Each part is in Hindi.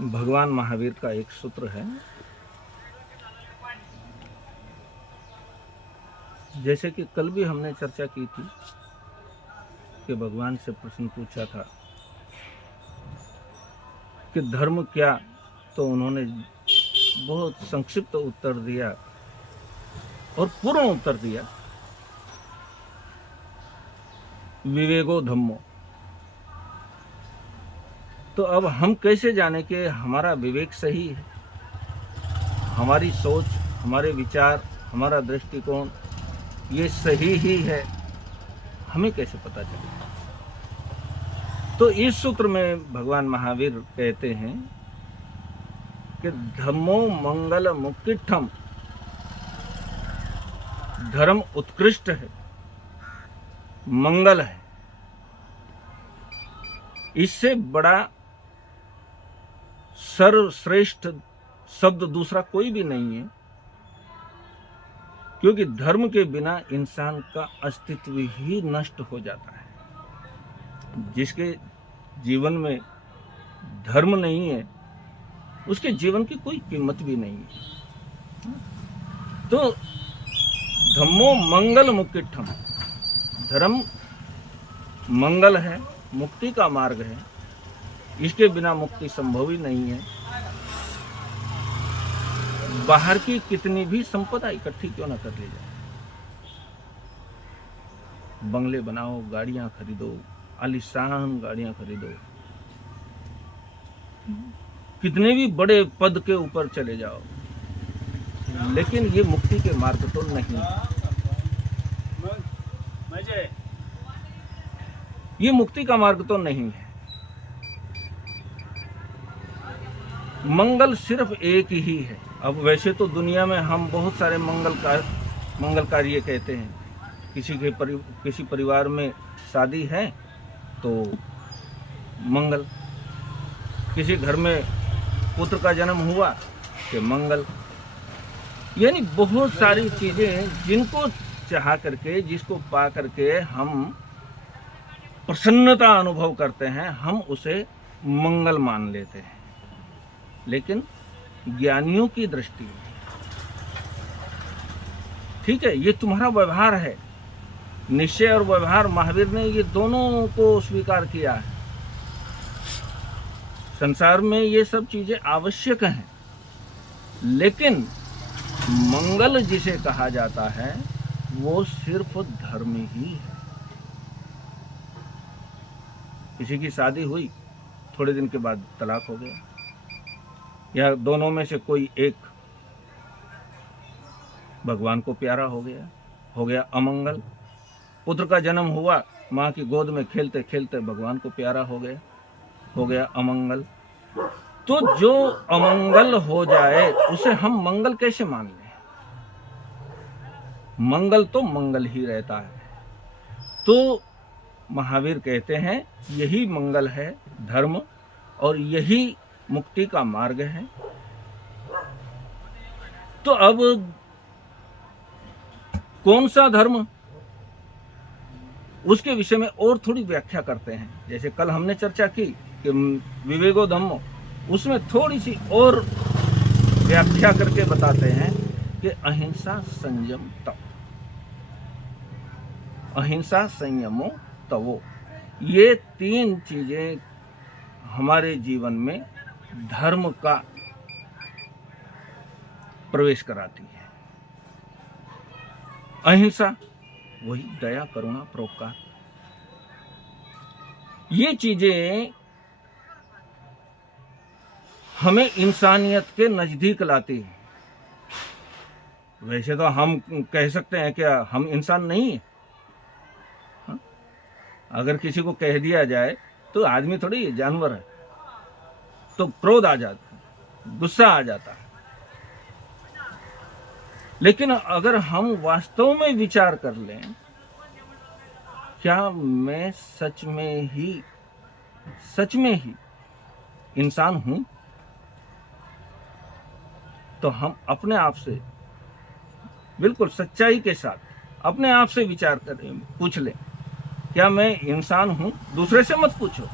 भगवान महावीर का एक सूत्र है, जैसे कि कल भी हमने चर्चा की थी कि भगवान से प्रश्न पूछा था कि धर्म क्या, तो उन्होंने बहुत संक्षिप्त उत्तर दिया और पूर्ण उत्तर दिया, विवेको धम्मो। तो अब हम कैसे जाने कि हमारा विवेक सही है, हमारी सोच, हमारे विचार, हमारा दृष्टिकोण ये सही ही है, हमें कैसे पता चले? तो इस सूत्र में भगवान महावीर कहते हैं कि धम्मो मंगल मुक्तिठम, धर्म उत्कृष्ट है, मंगल है, इससे बड़ा सर्वश्रेष्ठ शब्द दूसरा कोई भी नहीं है, क्योंकि धर्म के बिना इंसान का अस्तित्व ही नष्ट हो जाता है। जिसके जीवन में धर्म नहीं है, उसके जीवन की कोई कीमत भी नहीं है। तो धम्मो मंगल मुक्तिठम, धर्म मंगल है, मुक्ति का मार्ग है, इसके बिना मुक्ति संभव ही नहीं है। बाहर की कितनी भी संपदा इकट्ठी क्यों ना कर ली जाए, बंगले बनाओ, गाड़ियां खरीदो, आलीशान गाड़ियां खरीदो, कितने भी बड़े पद के ऊपर चले जाओ, लेकिन ये मुक्ति के मार्ग तो नहीं है। ये मुक्ति का मार्ग तो नहीं है। मंगल सिर्फ एक ही है। अब वैसे तो दुनिया में हम बहुत सारे मंगल कार्य कहते हैं। किसी परिवार में शादी है तो मंगल, किसी घर में पुत्र का जन्म हुआ तो मंगल, यानी बहुत सारी चीजें जिनको चाह करके, जिसको पा करके हम प्रसन्नता अनुभव करते हैं, हम उसे मंगल मान लेते हैं। लेकिन ज्ञानियों की दृष्टि में ठीक है, ये तुम्हारा व्यवहार है। निश्चय और व्यवहार, महावीर ने ये दोनों को स्वीकार किया है। संसार में ये सब चीजें आवश्यक हैं, लेकिन मंगल जिसे कहा जाता है वो सिर्फ धर्म ही है। किसी की शादी हुई, थोड़े दिन के बाद तलाक हो गया, या दोनों में से कोई एक भगवान को प्यारा हो गया अमंगल। पुत्र का जन्म हुआ, माँ की गोद में खेलते खेलते भगवान को प्यारा हो गया अमंगल। तो जो अमंगल हो जाए उसे हम मंगल कैसे मान लें? मंगल तो मंगल ही रहता है। तो महावीर कहते हैं यही मंगल है, धर्म, और यही मुक्ति का मार्ग है। तो अब कौन सा धर्म, उसके विषय में और थोड़ी व्याख्या करते हैं। जैसे कल हमने चर्चा की कि विवेको धम्मो, उसमें थोड़ी सी और व्याख्या करके बताते हैं कि अहिंसा संयम तप, अहिंसा संयमो तवो, ये तीन चीजें हमारे जीवन में धर्म का प्रवेश कराती है। अहिंसा, वही दया, करुणा, परोपकार, ये चीजें हमें इंसानियत के नजदीक लाती है। वैसे तो हम कह सकते हैं क्या हम इंसान नहीं है? हाँ? अगर किसी को कह दिया जाए तो आदमी थोड़ी जानवर है, तो क्रोध आ जाता है, गुस्सा आ जाता है। लेकिन अगर हम वास्तव में विचार कर लें, क्या मैं सच में ही इंसान हूं? तो हम अपने आप से बिल्कुल सच्चाई के साथ अपने आप से विचार करें, पूछ लें, क्या मैं इंसान हूं? दूसरे से मत पूछो।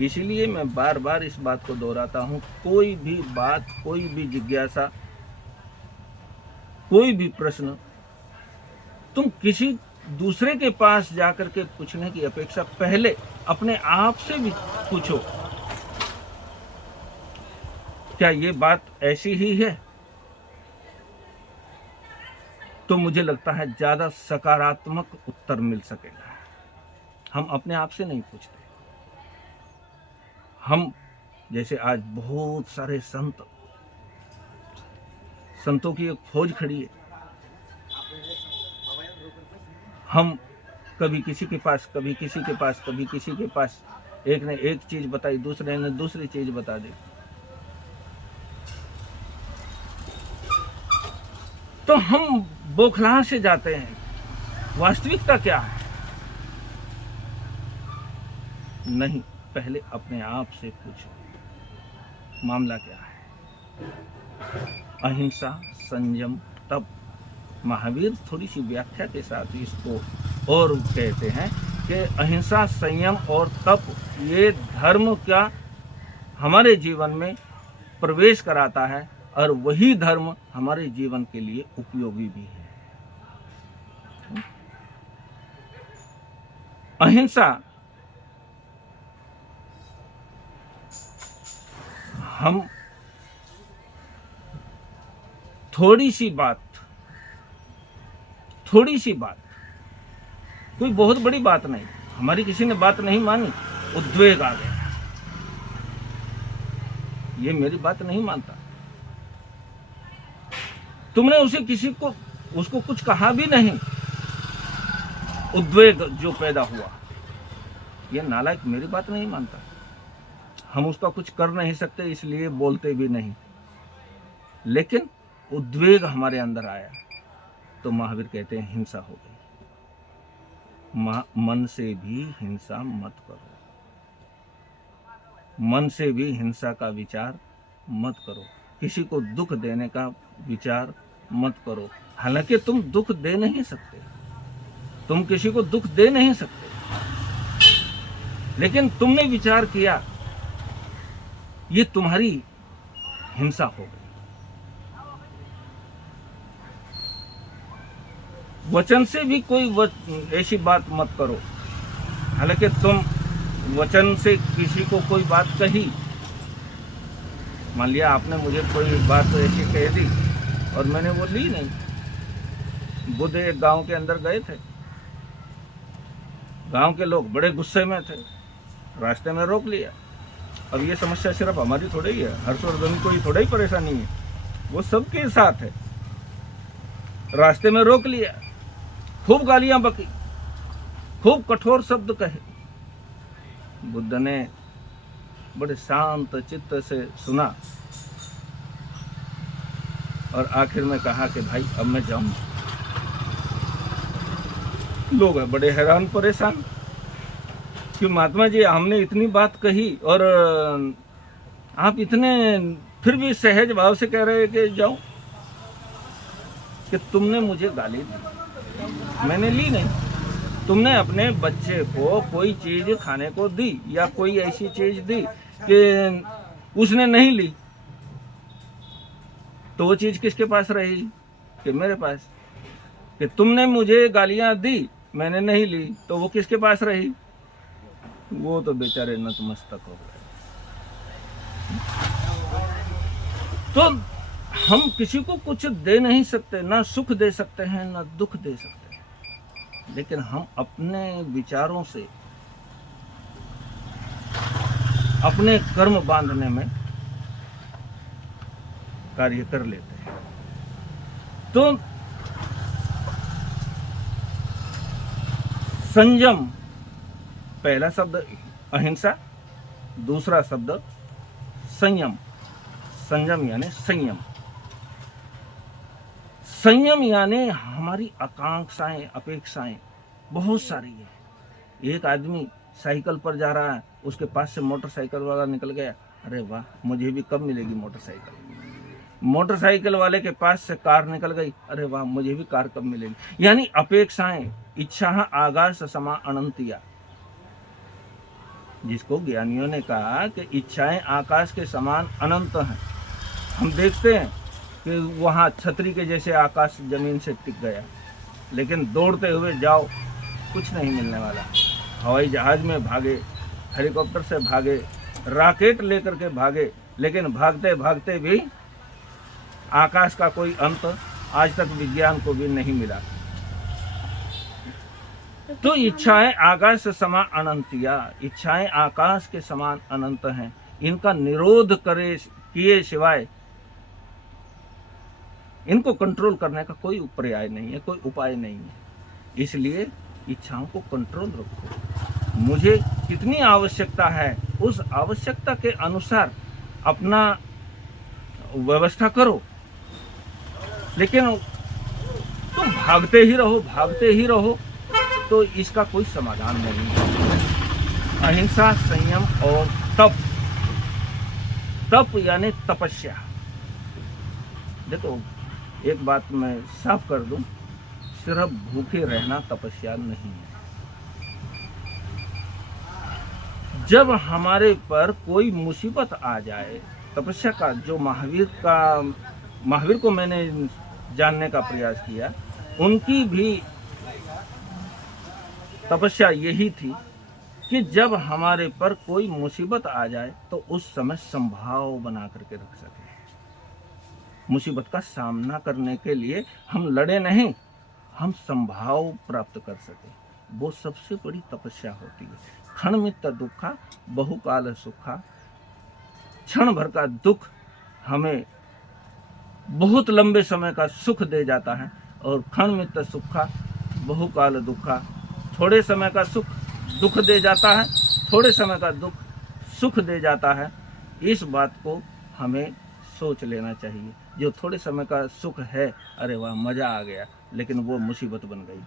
इसीलिए मैं बार बार इस बात को दोहराता हूँ, कोई भी बात, कोई भी जिज्ञासा, कोई भी प्रश्न तुम किसी दूसरे के पास जाकर के पूछने की अपेक्षा पहले अपने आप से भी पूछो, क्या ये बात ऐसी ही है? तो मुझे लगता है ज्यादा सकारात्मक उत्तर मिल सकेगा। हम अपने आप से नहीं पूछते। हम जैसे आज बहुत सारे संतों की एक फौज खड़ी है। हम कभी किसी के पास, कभी किसी के पास, कभी किसी के पास, एक ने एक चीज बताई, दूसरे ने दूसरी चीज बता दी। तो हम बौखला से जाते हैं। वास्तविकता क्या है? नहीं, पहले अपने आप से पूछो मामला क्या है। अहिंसा, संयम, तप। महावीर थोड़ी सी व्याख्या के साथ इसको और कहते हैं कि अहिंसा, संयम और तप ये धर्म क्या हमारे जीवन में प्रवेश कराता है, और वही धर्म हमारे जीवन के लिए उपयोगी भी है। अहिंसा हम थोड़ी सी बात, कोई बहुत बड़ी बात नहीं, हमारी किसी ने बात नहीं मानी, उद्वेग आ गया, ये मेरी बात नहीं मानता। तुमने उसको कुछ कहा भी नहीं, उद्वेग जो पैदा हुआ, ये नालायक मेरी बात नहीं मानता। हम उसका कुछ कर नहीं सकते, इसलिए बोलते भी नहीं, लेकिन उद्वेग हमारे अंदर आया तो महावीर कहते हैं हिंसा हो गई। मन से भी हिंसा मत करो, मन से भी हिंसा का विचार मत करो, किसी को दुख देने का विचार मत करो। हालांकि तुम दुख दे नहीं सकते, तुम किसी को दुख दे नहीं सकते, लेकिन तुमने विचार किया, ये तुम्हारी हिंसा हो गई। वचन से भी कोई ऐसी बात मत करो। हालांकि तुम वचन से किसी को कोई बात कही, मान लिया आपने मुझे कोई बात ऐसी कह दी और मैंने वो ली नहीं। बुद्ध एक गांव के अंदर गए थे, गांव के लोग बड़े गुस्से में थे, रास्ते में रोक लिया। अब ये समस्या सिर्फ हमारी थोड़ी ही है, हर्षवर्धन को ही थोड़ा ही परेशानी है, वो सबके साथ है। रास्ते में रोक लिया, खूब गालियां बकी, खूब कठोर शब्द कहे। बुद्ध ने बड़े शांत चित्त से सुना और आखिर में कहा कि भाई अब मैं जाऊं। लोग हैं बड़े हैरान परेशान कि महात्मा जी हमने इतनी बात कही और आप इतने फिर भी सहज भाव से कह रहे हैं कि जाऊं। कि तुमने मुझे गाली दी, मैंने ली नहीं। तुमने अपने बच्चे को कोई चीज खाने को दी या कोई ऐसी चीज दी कि उसने नहीं ली, तो वो चीज किसके पास रही? कि मेरे पास। कि तुमने मुझे गालियां दी, मैंने नहीं ली, तो वो किसके पास रही? वो तो बेचारे नतमस्तक हो गए। तो हम किसी को कुछ दे नहीं सकते, ना सुख दे सकते हैं ना दुख दे सकते हैं, लेकिन हम अपने विचारों से अपने कर्म बांधने में कार्य कर लेते हैं। तो संयम, पहला शब्द अहिंसा, दूसरा शब्द संयम। संयम यानी संयम। संयम यानी हमारी आकांक्षाएं, अपेक्षाएं बहुत सारी है। एक आदमी साइकिल पर जा रहा है, उसके पास से मोटरसाइकिल वाला निकल गया, अरे वाह मुझे भी कब मिलेगी मोटरसाइकिल। मोटरसाइकिल वाले के पास से कार निकल गई, अरे वाह मुझे भी कार कब मिलेगी। यानी अपेक्षाएं, इच्छा आगास समा अनंतिया। जिसको ज्ञानियों ने कहा कि इच्छाएं आकाश के समान अनंत हैं। हम देखते हैं कि वहाँ छतरी के जैसे आकाश जमीन से टिक गया, लेकिन दौड़ते हुए जाओ कुछ नहीं मिलने वाला। हवाई जहाज़ में भागे, हेलीकॉप्टर से भागे, रॉकेट लेकर के भागे, लेकिन भागते भागते भी आकाश का कोई अंत आज तक विज्ञान को भी नहीं मिला। तो इच्छाएं आकाश के समान अनंतिया, इच्छाएं आकाश के समान अनंत हैं। इनका निरोध करे किए सिवाय इनको कंट्रोल करने का कोई पर्याय नहीं है, कोई उपाय नहीं है। इसलिए इच्छाओं को कंट्रोल रखो। मुझे कितनी आवश्यकता है उस आवश्यकता के अनुसार अपना व्यवस्था करो, लेकिन तुम भागते ही रहो तो इसका कोई समाधान नहीं है। अहिंसा, संयम और तप यानी तपस्या। देखो एक बात मैं साफ कर दूं, सिर्फ भूखे रहना तपस्या नहीं है। जब हमारे पर कोई मुसीबत आ जाए, तपस्या का जो महावीर को मैंने जानने का प्रयास किया, उनकी भी तपस्या यही थी कि जब हमारे पर कोई मुसीबत आ जाए तो उस समय संभाव बना करके रख सके। मुसीबत का सामना करने के लिए हम लड़े नहीं, हम संभाव प्राप्त कर सके, वो सबसे बड़ी तपस्या होती है। क्षणमित्त दुखा बहुकाल सुखा, क्षण भर का दुख हमें बहुत लंबे समय का सुख दे जाता है, और क्षणमित्त सुखा बहुकाल दुखा, थोड़े समय का सुख दुख दे जाता है, थोड़े समय का दुख सुख दे जाता है। इस बात को हमें सोच लेना चाहिए। जो थोड़े समय का सुख है, अरे वाह मज़ा आ गया, लेकिन वो मुसीबत बन गई।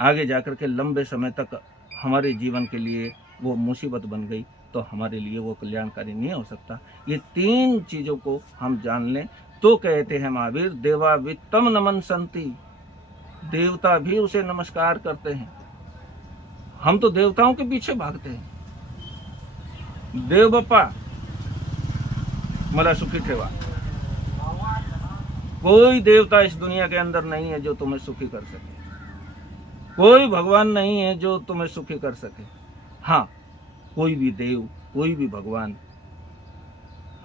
आगे जाकर के लंबे समय तक हमारे जीवन के लिए वो मुसीबत बन गई, तो हमारे लिए वो कल्याणकारी नहीं हो सकता। ये तीन चीज़ों को हम जान लें तो कहते हैं महावीर, देवा वित्तम नमन संति, देवता भी उसे नमस्कार करते हैं। हम तो देवताओं के पीछे भागते हैं। देव बप्पा मला सुखी ठेवा। कोई देवता इस दुनिया के अंदर नहीं है जो तुम्हें सुखी कर सके, कोई भगवान नहीं है जो तुम्हें सुखी कर सके। हाँ, कोई भी देव, कोई भी भगवान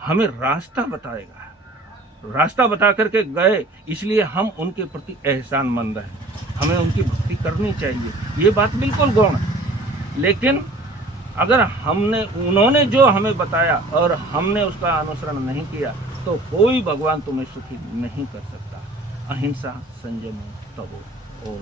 हमें रास्ता बताएगा, रास्ता बता करके गए, इसलिए हम उनके प्रति एहसानमंद हैं, हमें उनकी भक्ति करनी चाहिए, ये बात बिल्कुल गौण है। लेकिन अगर उन्होंने जो हमें बताया और हमने उसका अनुसरण नहीं किया, तो कोई भगवान तुम्हें सुखी नहीं कर सकता। अहिंसा, संयम, तपो और